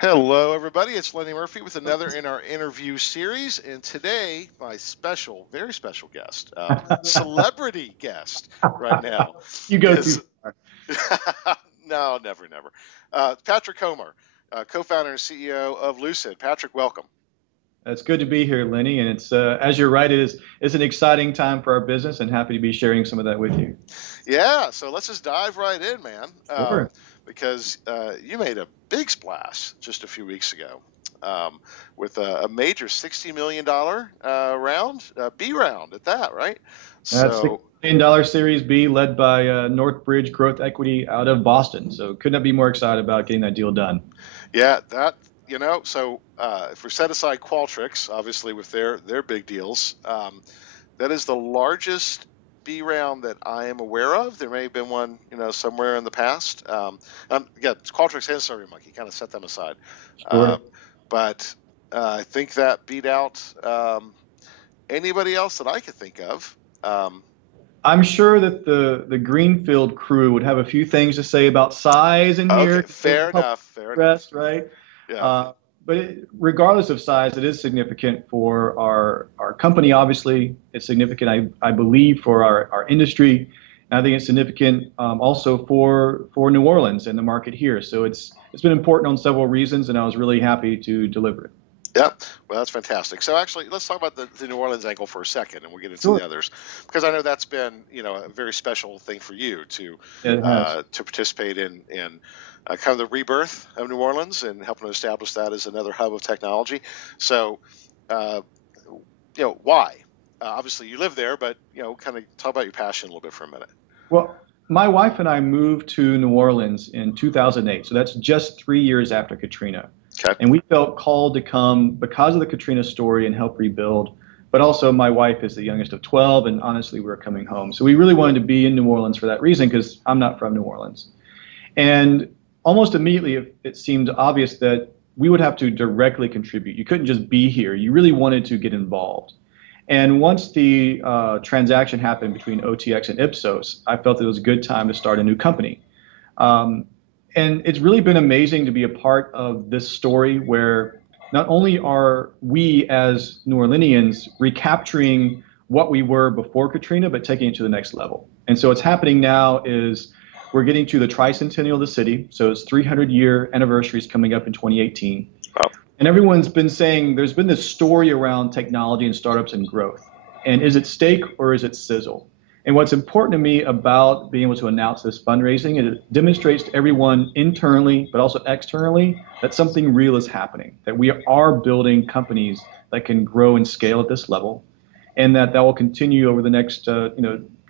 Hello, everybody. It's Lenny Murphy with another in our interview series. And today, my special, very special guest, celebrity guest right now You go too is far. no, never, never. Patrick Homer, co-founder and CEO of Lucid. Patrick, welcome. It's good to be here, Lenny, and it's as you're right, it's an exciting time for our business, and happy to be sharing some of that with you. Yeah, so let's just dive right in, man, Sure. because you made a big splash just a few weeks ago with a major $60 million round, B round at that, right? That's the So, $1 million Series B led by Northbridge Growth Equity out of Boston. So could not be more excited about getting that deal done. yeah, if we set aside Qualtrics, obviously with their big deals, that is the largest B round that I am aware of. There may have been one, somewhere in the past. Again, it's Qualtrics and SurveyMonkey, kind of set them aside. Uh, Sure. but I think that beat out anybody else that I could think of. Um, I'm sure that the Greenfield crew would have a few things to say about size in okay, here to get fair public enough, fair enough. interest, right? Yeah, But regardless of size, it is significant for our company. Obviously, it's significant, I believe, for our industry. And I think it's significant also for New Orleans and the market here. So it's been important on several reasons, and I was really happy to deliver it. yeah. Well, that's fantastic. So actually, let's talk about the New Orleans angle for a second, and we'll get into Sure. the others, because I know that's been, a very special thing for you It has. to participate in kind of the rebirth of New Orleans and helping to establish that as another hub of technology. So, uh, why? Obviously, you live there, but kind of talk about your passion a little bit for a minute. Well, my wife and I moved to New Orleans in 2008, so that's just 3 years after Katrina. Okay. And we felt called to come because of the Katrina story and help rebuild. But also, my wife is the youngest of 12, and honestly, we were coming home. So we really wanted to be in New Orleans for that reason because I'm not from New Orleans. And almost immediately, it seemed obvious that we would have to directly contribute. You couldn't just be here, you really wanted to get involved. And once the transaction happened between OTX and Ipsos, I felt it was a good time to start a new company. Um, and it's really been amazing to be a part of this story where not only are we as New Orleanians recapturing what we were before Katrina, but taking it to the next level. And so what's happening now is we're getting to the tricentennial of the city. So it's 300-year anniversary is coming up in 2018. Well, And everyone's been saying there's been this story around technology and startups and growth. And is it steak or is it sizzle? And what's important to me about being able to announce this fundraising is it demonstrates to everyone internally, but also externally, that something real is happening, that we are building companies that can grow and scale at this level, and that will continue over the next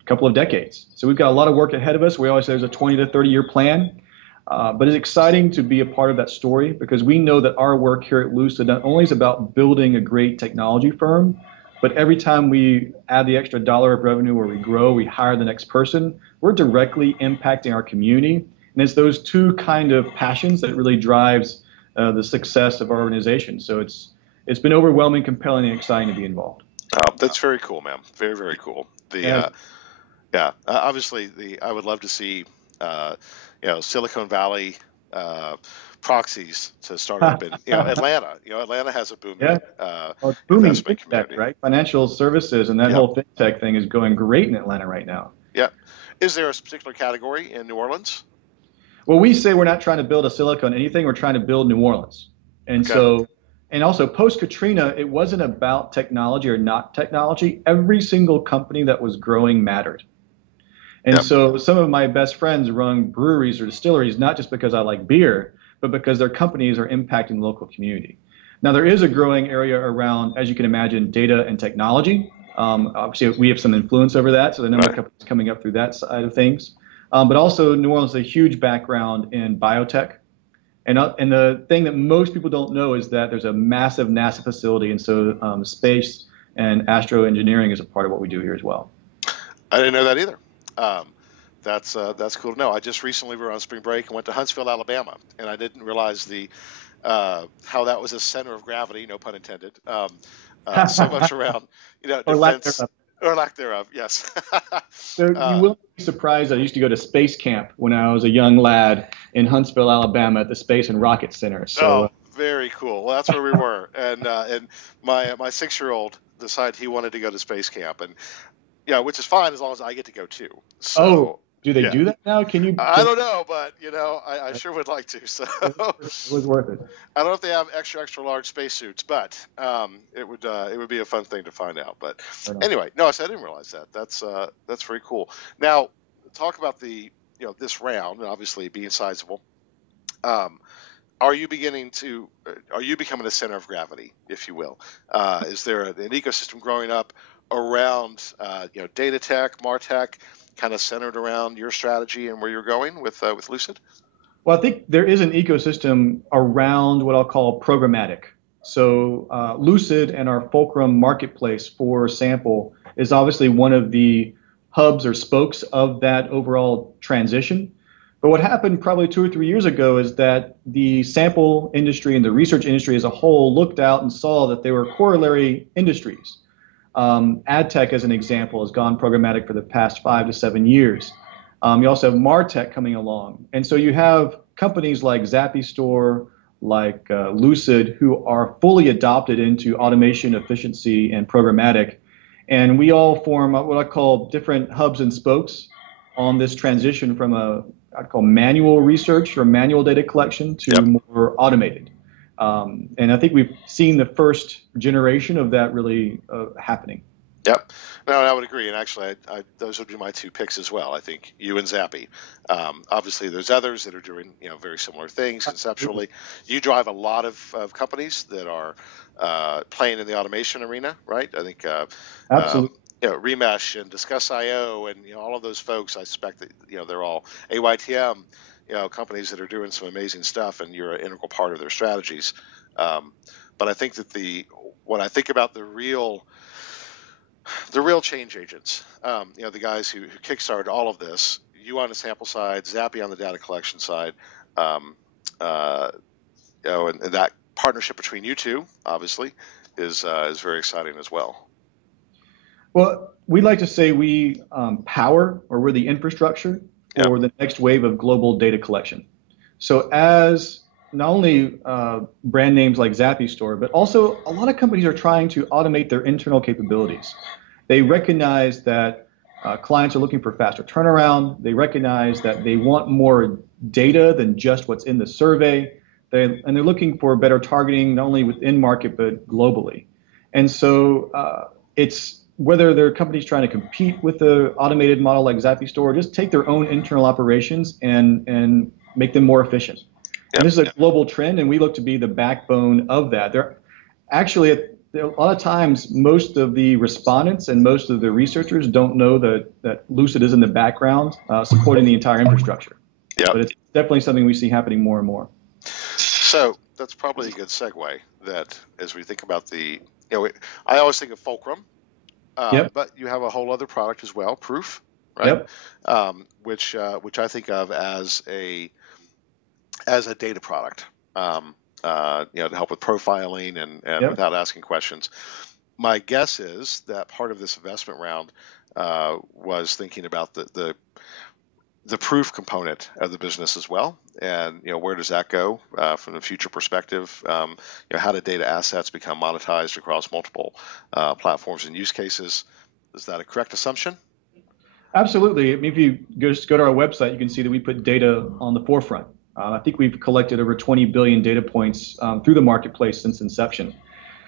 couple of decades. So we've got a lot of work ahead of us. We always say there's a 20 to 30-year plan. But it's exciting to be a part of that story because we know that our work here at Lucid not only is about building a great technology firm, but every time we add the extra dollar of revenue or we grow, we hire the next person, we're directly impacting our community. And it's those two kind of passions that really drives the success of our organization. So it's been overwhelming, compelling, and exciting to be involved. that's very cool, man. Very, very cool. Yeah. Obviously, the I would love to see, uh, Silicon Valley uh, proxies to start up in, Atlanta. Atlanta has a Yeah. booming Well, it's booming investment fintech, community. right? Financial services and that Yep. whole fintech thing is going great in Atlanta right now. Yeah. Is there a particular category in New Orleans? Well, we say we're not trying to build a Silicon anything, we're trying to build New Orleans. And Okay. so, and also post Katrina, it wasn't about technology or not technology. Every single company that was growing mattered. And Yep. so some of my best friends run breweries or distilleries, not just because I like beer, but because their companies are impacting the local community. Now, there is a growing area around, as you can imagine, data and technology. Obviously, we have some influence over that, so the number of Right. companies coming up through that side of things. But also, New Orleans has a huge background in biotech. And the thing that most people don't know is that there's a massive NASA facility, and so space and astro engineering is a part of what we do here as well. I didn't know that either. Um, that's cool to know. I just recently were on spring break and went to Huntsville, Alabama, and I didn't realize the how that was a center of gravity, no pun intended. So much around, Or lack defense thereof. or lack thereof. Yes. So you uh, will be surprised. I used to go to space camp when I was a young lad in Huntsville, Alabama, at the Space and Rocket Center. So oh, Very cool. Well, that's where we were, and my 6-year-old decided he wanted to go to space camp, and yeah, which is fine as long as I get to go too. Oh, So do they yeah, do that now? Can you? I don't know, but I sure would like to. So It was worth it. I don't know if they have extra large spacesuits, but it would be a fun thing to find out. But Right on. anyway, no, I didn't realize that. That's very cool. Now, talk about the this round, and obviously being sizable. Um, are you are you becoming a center of gravity, if you will? Is there an ecosystem growing up around data tech, martech, kind of centered around your strategy and where you're going with Lucid? Well, I think there is an ecosystem around what I'll call programmatic. So Lucid and our Fulcrum marketplace for sample is obviously one of the hubs or spokes of that overall transition. But what happened probably 2 or 3 years ago is that the sample industry and the research industry as a whole looked out and saw that there were corollary industries. Ad tech, as an example, has gone programmatic for the past 5 to 7 years. You also have MarTech coming along. And so you have companies like Store, like Lucid, who are fully adopted into automation, efficiency, and programmatic. And we all form what I call different hubs and spokes on this transition from I'd call manual research or manual data collection to Yep. more automated. And I think we've seen the first generation of that really happening. Yep. No, I would agree. And actually, those would be my two picks as well. I think you and Zappy. Obviously, there's others that are doing very similar things conceptually. You drive a lot of companies that are playing in the automation arena, right? I think Absolutely. Remesh and Discuss.io and all of those folks. I suspect that they're all AYTM, companies that are doing some amazing stuff, and you're an integral part of their strategies. But I think that when I think about the real change agents, the guys who kickstarted all of this, you on the sample side, Zappy on the data collection side, and that partnership between you two, obviously, is very exciting as well. Well, we like to say we power or we're the infrastructure for Yep. the next wave of global data collection. So as not only brand names like Store, but also a lot of companies are trying to automate their internal capabilities. They recognize that clients are looking for faster turnaround. They recognize that they want more data than just what's in the survey. And they're looking for better targeting, not only within market, but globally. And so it's whether they're companies trying to compete with the automated model like Store, just take their own internal operations and make them more efficient. And this is a global trend, and we look to be the backbone of that. Actually, a lot of times, most of the respondents and most of the researchers don't know that Lucid is in the background supporting the entire infrastructure. Yep. But it's definitely something we see happening more and more. So that's probably a good segue. That as we think about I always think of Fulcrum, Yep. but you have a whole other product as well, Proof, right? Yep. Which I think of as a data product, to help with profiling and Yep. without asking questions. My guess is that part of this investment round was thinking about the proof component of the business as well, and where does that go from the future perspective? How do data assets become monetized across multiple platforms and use cases? Is that a correct assumption? Absolutely. I mean, if you just go to our website, you can see that we put data on the forefront. I think we've collected over 20 billion data points through the marketplace since inception.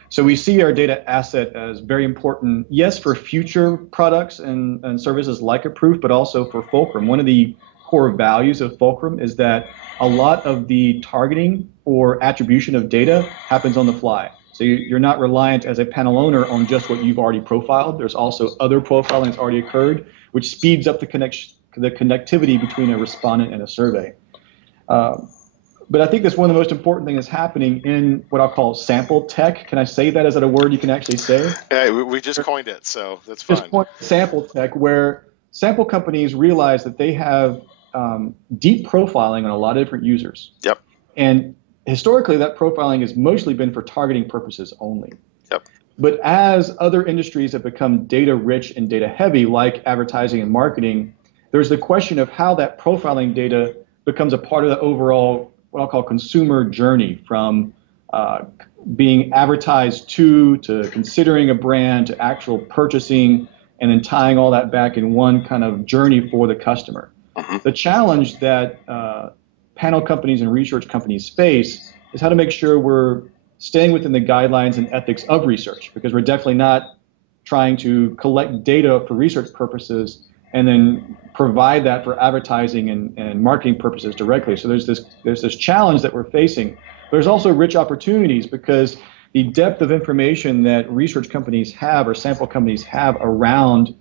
So we see our data asset as very important, yes, for future products and services like a Proof, but also for Fulcrum. One of the core values of Fulcrum is that a lot of the targeting or attribution of data happens on the fly. So you're not reliant as a panel owner on just what you've already profiled. There's also other profiling that's already occurred, which speeds up the connectivity between a respondent and a survey. But I think that's one of the most important things that's happening in what I'll call sample tech. Can I say that? Is that a word you can actually say? Yeah, we just coined it, so that's fine. Just point sample tech, where sample companies realize that they have deep profiling on a lot of different users. Yep. And historically, that profiling has mostly been for targeting purposes only. Yep. But as other industries have become data rich and data heavy, like advertising and marketing, there's the question of how that profiling data becomes a part of the overall, what I'll call consumer journey, from uh, being advertised to considering a brand, to actual purchasing, and then tying all that back in one kind of journey for the customer. Hmm. The challenge that panel companies and research companies face is how to make sure we're staying within the guidelines and ethics of research, because we're definitely not trying to collect data for research purposes and then provide that for advertising and marketing purposes directly. So there's this challenge that we're facing. There's also rich opportunities because the depth of information that research companies have or sample companies have around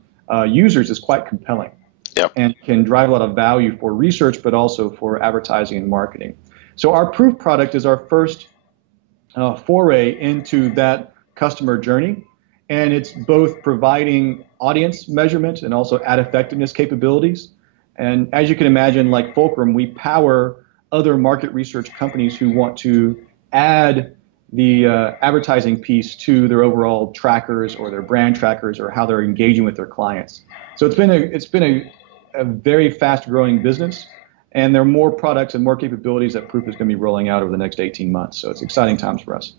users is quite compelling. Yep. And can drive a lot of value for research, but also for advertising and marketing. So our proof product is our first foray into that customer journey. And it's both providing audience measurement and also ad effectiveness capabilities. And as you can imagine, like Fulcrum, we power other market research companies who want to add the advertising piece to their overall trackers or their brand trackers or how they're engaging with their clients. So it's been a very fast growing business, and there are more products and more capabilities that Proof is going to be rolling out over the next 18 months. So it's exciting times for us.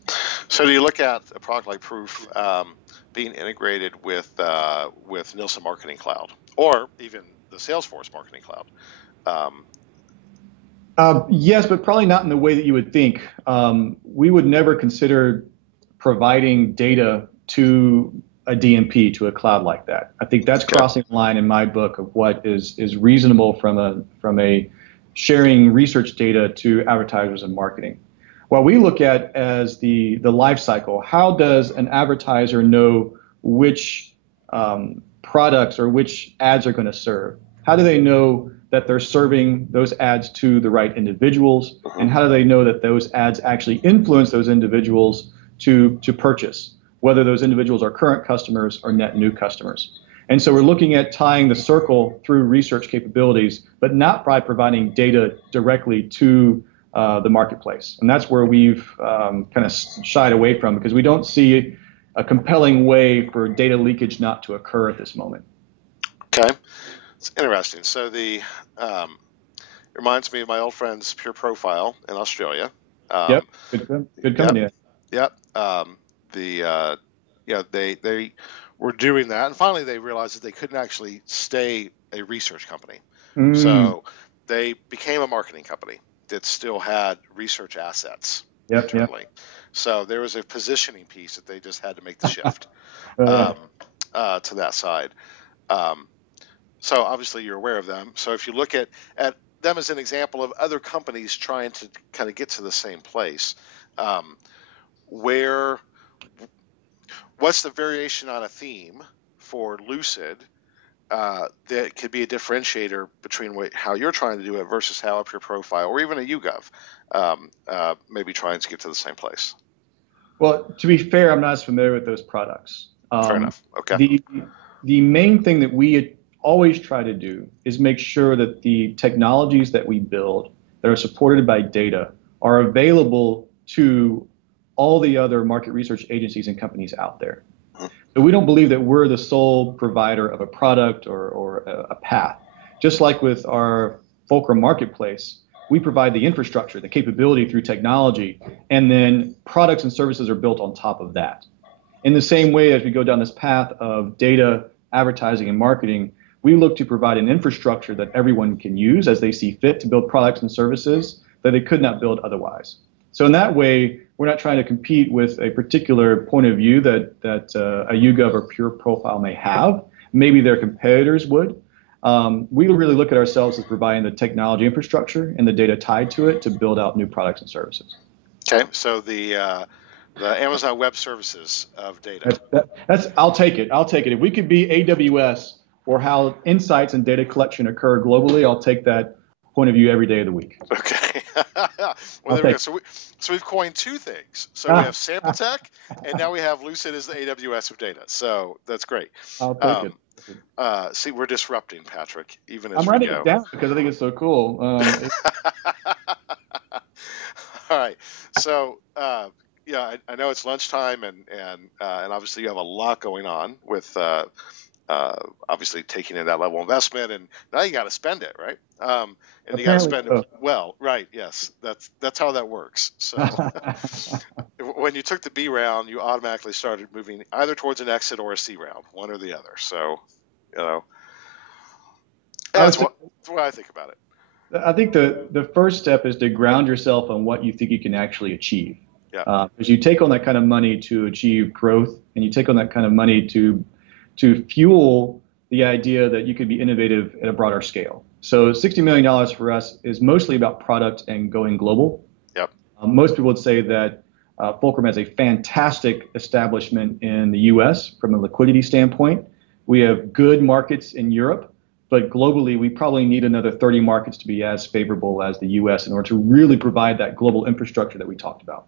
So do you look at a product like Proof being integrated with Nielsen Marketing Cloud or even the Salesforce Marketing Cloud? Yes, but probably not in the way that you would think. We would never consider providing data to a DMP, to a cloud like that. I think that's Okay. crossing the line in my book of what is reasonable from a sharing research data to advertisers and marketing. What we look at as the life cycle, how does an advertiser know which products or which ads are going to serve? How do they know that they're serving those ads to the right individuals? And how do they know that those ads actually influence those individuals to purchase, whether those individuals are current customers or net new customers? And so we're looking at tying the circle through research capabilities, but not by providing data directly to the marketplace. And that's where we've kind of shied away from, because we don't see a compelling way for data leakage not to occur at this moment. Okay. It's interesting. So it reminds me of my old friends Pure Profile in Australia. Yep, Um, good yep, company. yep. They were doing that, and finally they realized that they couldn't actually stay a research company. Mm, So they became a marketing company that still had research assets yep. internally. So there was a positioning piece that they just had to make the shift Uh, um, to that side. Um, so obviously you're aware of them. So if you look at them as an example of other companies trying to kind of get to the same place, um, where what's the variation on a theme for Lucid that could be a differentiator between how you're trying to do it versus how a Pure Profile or even a YouGov maybe trying to get to the same place? well, to be fair, I'm not as familiar with those products. Fair enough. Okay. The the main thing that we always try to do is make sure that the technologies that we build that are supported by data are available to all the other market research agencies and companies out there. So we don't believe that we're the sole provider of a product or a path. Just like with our Fulcrum marketplace, we provide the infrastructure, the capability through technology, and then products and services are built on top of that. In the same way as we go down this path of data, advertising, and marketing, we look to provide an infrastructure that everyone can use as they see fit to build products and services that they could not build otherwise. So in that way, we're not trying to compete with a particular point of view that a YouGov or Pure Profile may have. Maybe their competitors would. We really look at ourselves as providing the technology infrastructure and the data tied to it to build out new products and services. Okay. So the Amazon Web Services of data. I'll take it. I'll take it. If we could be AWS or how insights and data collection occur globally, I'll take that point of view every day of the week. Okay. Well, I'll there we go. take So we've coined two things. So we Ah, have Sample Tech, and now we have Lucid as the AWS of data. So that's great. I'll take it. See, we're disrupting, Patrick, even as I'm we writing it go. down because I think it's so cool. All right. So yeah, I know it's lunchtime, and obviously you have a lot going on with obviously taking in that level of investment, and now you got to spend it, right? And you got to Apparently spend it so. well, right? Yes, that's how that works. So when you took the B round, you automatically started moving either towards an exit or a C round, one or the other. So, you know, I would that's say that's what I think about it. I think the first step is to ground yourself on what you think you can actually achieve. Yeah. Because you take on that kind of money to achieve growth, and you take on that kind of money to fuel the idea that you could be innovative at a broader scale. So $60 million for us is mostly about product and going global. Yep. Most people would say that Fulcrum has a fantastic establishment in the U.S. from a liquidity standpoint. We have good markets in Europe, but globally, we probably need another 30 markets to be as favorable as the U.S. in order to really provide that global infrastructure that we talked about.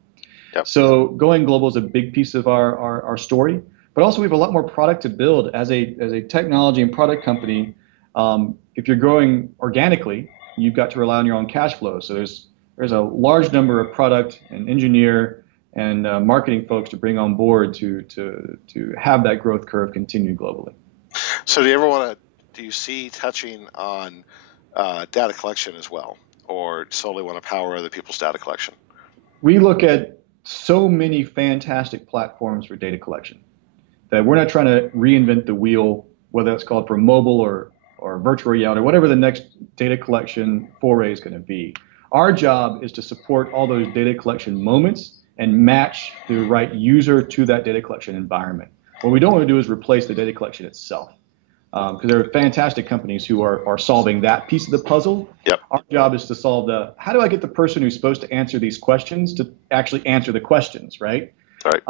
Yep. So going global is a big piece of our story, but also we have a lot more product to build as a technology and product company. If you're growing organically, you've got to rely on your own cash flow. So there's a large number of product and engineer and marketing folks to bring on board to have that growth curve continue globally. So do you see touching on data collection as well, or solely want to power other people's data collection? We look at so many fantastic platforms for data collection that we're not trying to reinvent the wheel, whether it's called for mobile or virtual reality, or whatever the next data collection foray is going to be. Our job is to support all those data collection moments and match the right user to that data collection environment. What we don't want to do is replace the data collection itself, because there are fantastic companies who are solving that piece of the puzzle. Yep. Our job is to solve how do I get the person who's supposed to answer these questions to actually answer the questions, right? Right.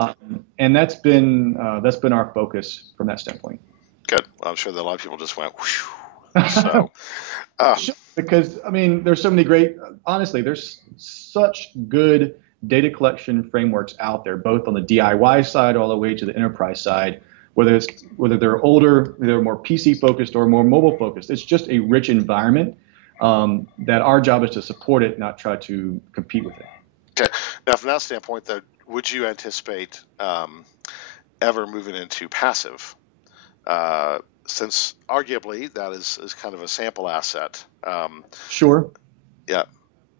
And that's been our focus from that standpoint. Good. Well, I'm sure that a lot of people just went, whew. So, because I mean, there's so many great. Honestly, there's such good data collection frameworks out there, both on the DIY side all the way to the enterprise side. Whether they're older, they're more PC focused or more mobile focused. It's just a rich environment that our job is to support it, not try to compete with it. Okay. Now, from that standpoint, though, would you anticipate ever moving into passive? Since arguably that is kind of a sample asset. Sure. Yeah.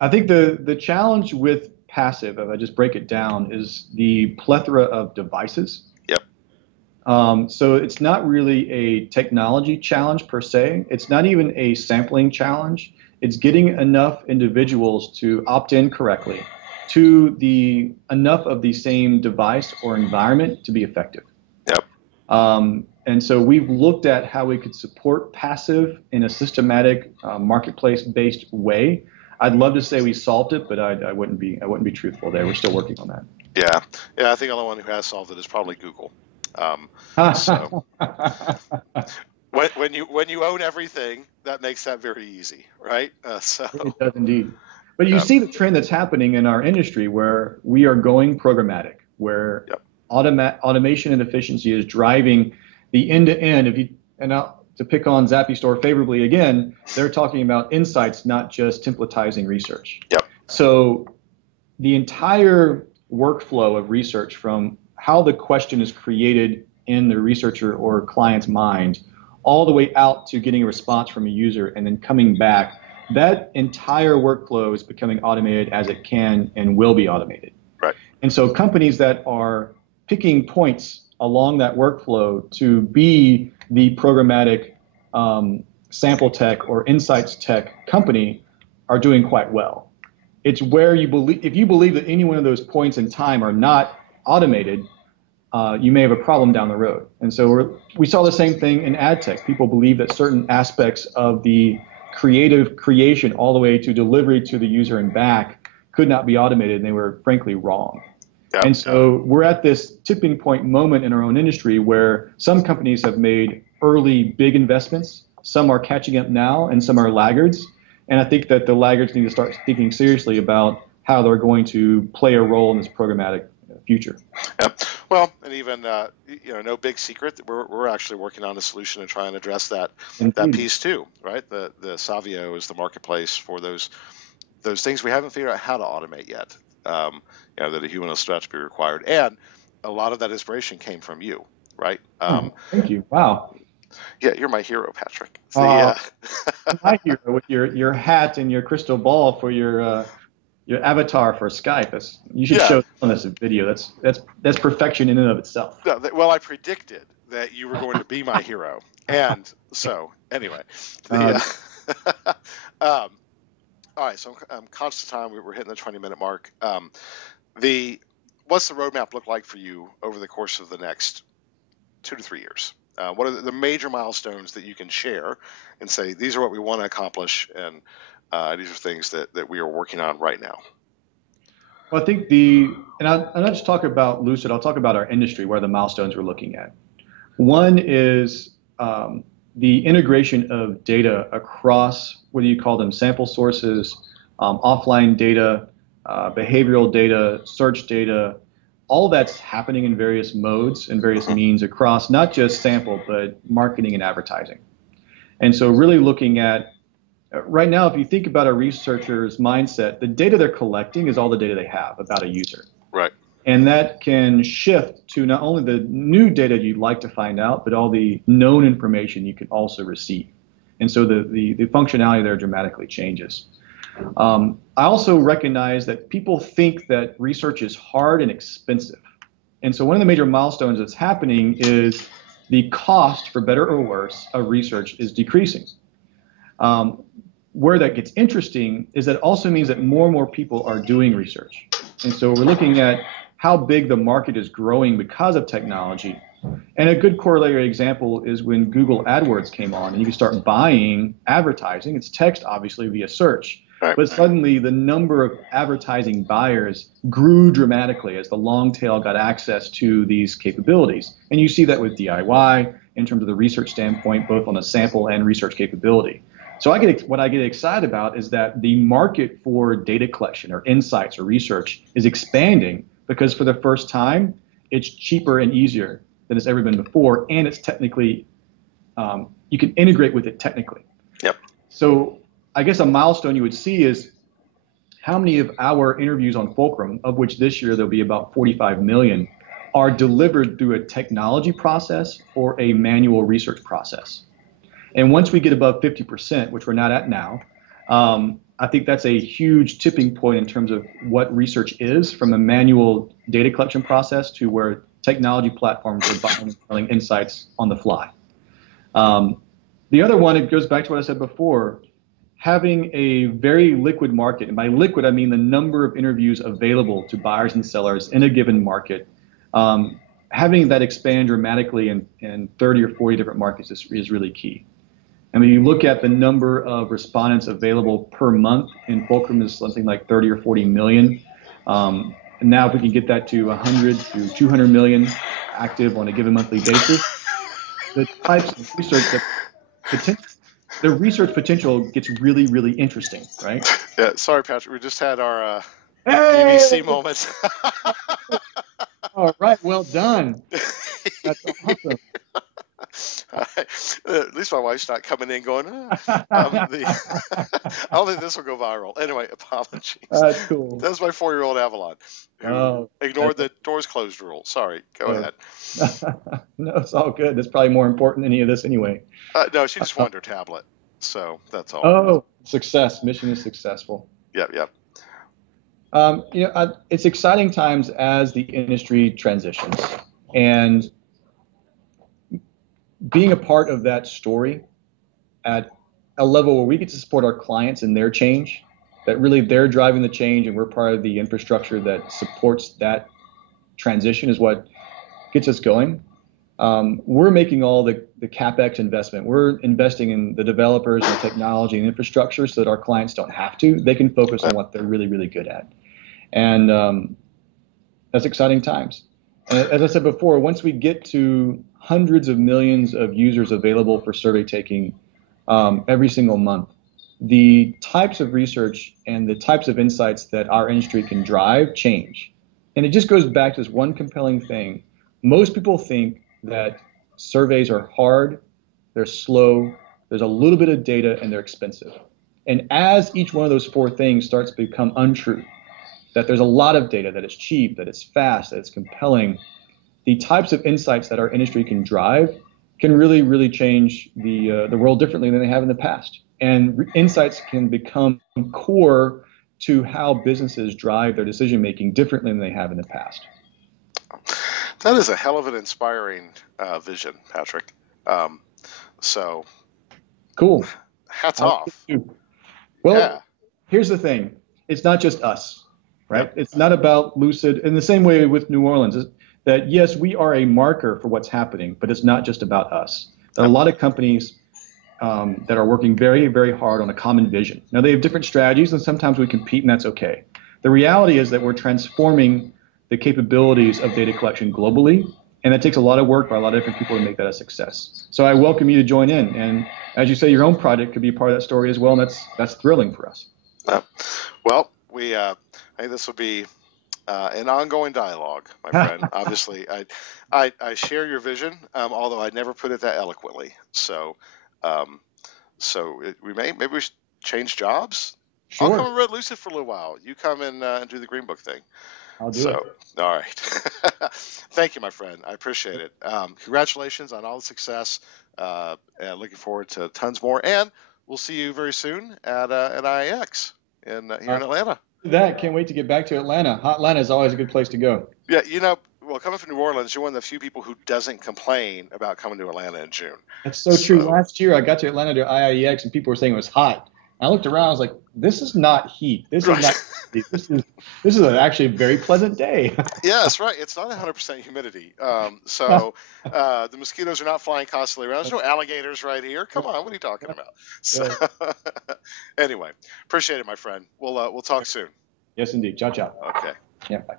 I think the challenge with passive, if I just break it down, is the plethora of devices. Yep. So it's not really a technology challenge per se. It's not even a sampling challenge. It's getting enough individuals to opt in correctly to enough of the same device or environment to be effective. Yep. And so we've looked at how we could support passive in a systematic marketplace-based way. I'd love to say we solved it, but I wouldn't be truthful there. We're still working on that. Yeah. Yeah. I think the only one who has solved it is probably Google. So when you own everything, that makes that very easy, right? So it does indeed. But you see the trend that's happening in our industry where we are going programmatic, where yep. automation and efficiency is driving the end-to-end. To pick on Zappy Store favorably again, they're talking about insights, not just templatizing research. Yep. So the entire workflow of research, from how the question is created in the researcher or client's mind, all the way out to getting a response from a user and then coming back, that entire workflow is becoming automated as it can and will be automated. Right. And so companies that are picking points along that workflow to be the programmatic sample tech or insights tech company are doing quite well. It's where if you believe that any one of those points in time are not automated, you may have a problem down the road. And so we saw the same thing in ad tech. People believe that certain aspects of the creative creation all the way to delivery to the user and back could not be automated, and they were frankly wrong. Yep. And so we're at this tipping point moment in our own industry where some companies have made early big investments, some are catching up now, and some are laggards. And I think that the laggards need to start thinking seriously about how they're going to play a role in this programmatic future. Yep. Well, and even no big secret, we're actually working on a solution to try and address that piece too, right? The Savio is the marketplace for those things we haven't figured out how to automate yet. That a human will still have to be required, and a lot of that inspiration came from you, right? Thank you. Wow. Yeah, you're my hero, Patrick. Uh, my hero with your hat and your crystal ball for your avatar for Skype. You should Yeah. show them this video. That's perfection in and of itself. No, well, I predicted that you were going to be my hero, and so anyway, the Uh, um, all right. So I'm conscious of time. We're hitting the 20-minute mark. The What's the roadmap look like for you over the course of the next 2 to 3 years? What are the major milestones that you can share and say these are what we want to accomplish, and these are things that we are working on right now? well, I think I'll not just talk about Lucid. I'll talk about our industry, where the milestones we're looking at. One is the integration of data across, whether you call them sample sources, offline data, behavioral data, search data. All that's happening in various modes and various means across not just sample, but marketing and advertising. And so, really looking at right now, if you think about a researcher's mindset, the data they're collecting is all the data they have about a user. Right. And that can shift to not only the new data you'd like to find out, but all the known information you can also receive. And so the functionality there dramatically changes. I also recognize that people think that research is hard and expensive. And so one of the major milestones that's happening is the cost, for better or worse, of research is decreasing. Where that gets interesting is that it also means that more and more people are doing research. And so we're looking at how big the market is growing because of technology. And a good corollary example is when Google AdWords came on and you could start buying advertising. It's text, obviously, via search. Right. But suddenly the number of advertising buyers grew dramatically as the long tail got access to these capabilities. And you see that with DIY in terms of the research standpoint, both on a sample and research capability. So what I get excited about is that the market for data collection or insights or research is expanding because for the first time, it's cheaper and easier than it's ever been before, and it's technically, you can integrate with it technically. Yep. So I guess a milestone you would see is how many of our interviews on Fulcrum, of which this year there'll be about 45 million, are delivered through a technology process or a manual research process. And once we get above 50%, which we're not at now, I think that's a huge tipping point in terms of what research is from a manual data collection process to where technology platforms are buying and selling insights on the fly. The other one, it goes back to what I said before, having a very liquid market. And by liquid, I mean the number of interviews available to buyers and sellers in a given market. Having that expand dramatically in 30 or 40 different markets is really key. I mean, you look at the number of respondents available per month in Fulcrum is something like 30 or 40 million. And now if we can get that to 100 to 200 million active on a given monthly basis, the types of research the research potential gets really, really interesting, right? Yeah. Sorry, Patrick. We just had our Hey! BBC moment. All right, well done. That's awesome. At least my wife's not coming in going, I don't think this will go viral. Anyway, apologies. That's cool. That's my 4-year-old Avalon who ignored the doors closed rule. Sorry, go ahead. No, it's all good. That's probably more important than any of this anyway. No, she just wanted her tablet. So that's all. Oh, success. Mission is successful. Yep, yep. It's exciting times as the industry transitions. And being a part of that story at a level where we get to support our clients in their change, that really they're driving the change and we're part of the infrastructure that supports that transition is what gets us going. We're making all the CapEx investment. We're investing in the developers and technology and infrastructure so that our clients don't have to. They can focus on what they're really, really good at. And that's exciting times. And as I said before, once we get to hundreds of millions of users available for survey taking every single month, the types of research and the types of insights that our industry can drive change. And it just goes back to this one compelling thing. Most people think that surveys are hard, they're slow, there's a little bit of data, and they're expensive. And as each one of those four things starts to become untrue, that there's a lot of data, that it's cheap, that it's fast, that it's compelling, the types of insights that our industry can drive can really, really change the world differently than they have in the past. And insights can become core to how businesses drive their decision making differently than they have in the past. That is a hell of an inspiring vision, Patrick. Um, so Cool. hats I like it off. too. Yeah. Well, here's the thing. It's not just us, Yep. right? It's not about Lucid in the same way with New Orleans, that yes, we are a marker for what's happening, but it's not just about us. There are a Yep. lot of companies that are working very, very hard on a common vision. Now, they have different strategies, and sometimes we compete, and that's okay. The reality is that we're transforming the capabilities of data collection globally, and that takes a lot of work by a lot of different people to make that a success. So I welcome you to join in, and as you say, your own project could be part of that story as well, and that's thrilling for us. Well, I think this will be an ongoing dialogue, my friend. Obviously, I share your vision, although I never put it that eloquently. So, um, maybe we should change jobs. I'll come Sure, and read Lucid for a little while. You come and do the Green Book thing. I'll do So, it. all right. Thank you, my friend. I appreciate it. Congratulations on all the success. And looking forward to tons more. And we'll see you very soon at IAX here Uh, in Atlanta. that can't wait to get back to Atlanta. Atlanta is always a good place to go. Yeah, well, coming from New Orleans, you're one of the few people who doesn't complain about coming to Atlanta in June. That's so true. So, Last year, I got to Atlanta to IIEX, and people were saying it was hot. I looked around. I was like, "This is not heat. This is right. not. This is actually a very pleasant day." Yes, right. It's not 100% humidity. The mosquitoes are not flying constantly around. There's no alligators right here. Come on, what are you talking about? So, Good. anyway, appreciate it, my friend. We'll talk soon. Yes, indeed. Ciao, ciao. Okay. Yeah. Bye.